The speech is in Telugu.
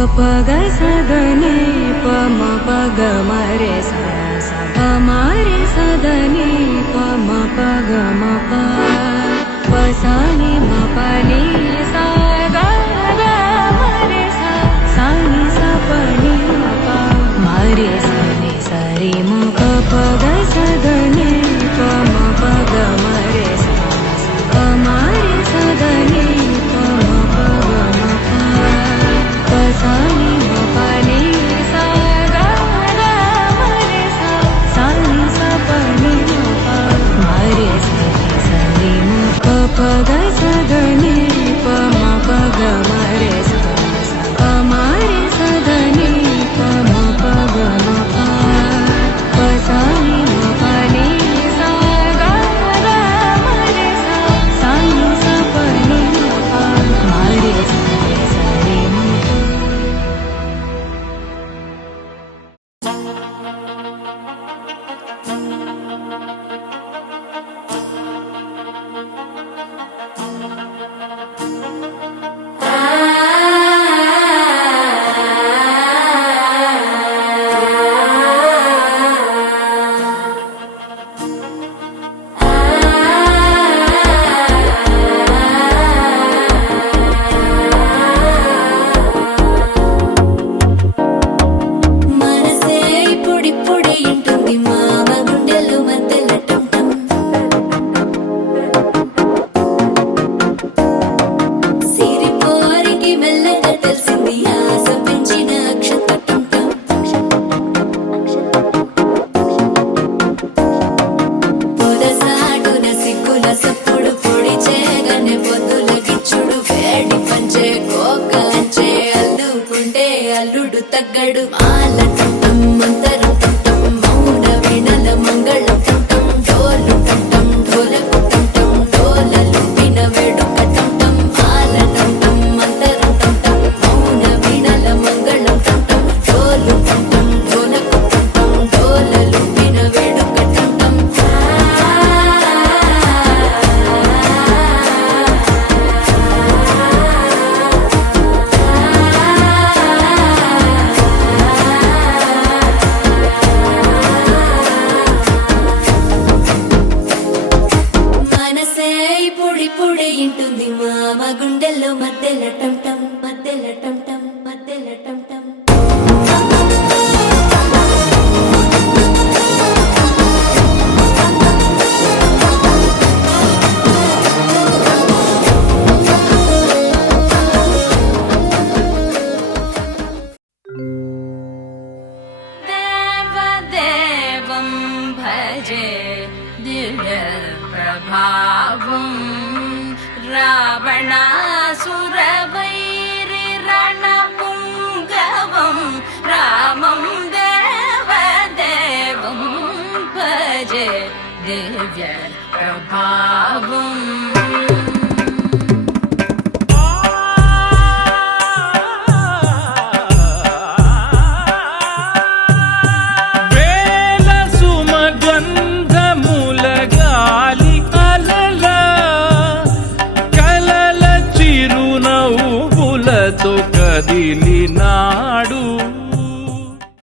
पग सदने पम पग मरे सा मरे सदने पम पग मप पसानी मपनी सा गा मरे सा सानी सपनी मप मरे सने सरे मप पग सदने पम पग मरे सा मरे सदने पम पग मप पसानी मपनी सा गा मरे सा सानी सपनी मप मरे सने सरे मप पग सदने पम पग मरे सा मरे सदने पम पग मप पसानी मपनी सा गा मरे सा सानी सपनी मप मरे सने सरे मप మనసే పొడి ఇంటుంది మామ గుండెలు మధ్యల టంటం సిరిపోరికి మెల్లగా తెలిసింది ఆశ పెంచిన అక్షత టంటం పొదసాటున సిగ్గుల సప్పుడు పొడి చేయగానే పొద్దుల గిచ్చుడు వేడి పంచే కోకలంచే అల్లుకుంటే అల్లుడు తగ్గడు మాల టంటం మంతరం టంటం మౌన వీణల మంగళం టంటం డోలు టంటం ఢోలకు టంటం డోలలు విన వేడుక టంటం మాల టంటం మంతరం టంటం మౌన వీణల మంగళం టంటం డోలు టంటం ఢోలకు టంటం డోలలు విన వేడుక టంటం మనసే పొడి ఇంటుంది మామ గుండెల్లో మధ్యల టంటం మధ్యల టంటం మధ్యల టంటం దేవదేవం భజే దివ్య ప్రభావం రావణాసురవైరి రణపుంగవం రామం దేవదేవం భజే దివ్య ప్రభావం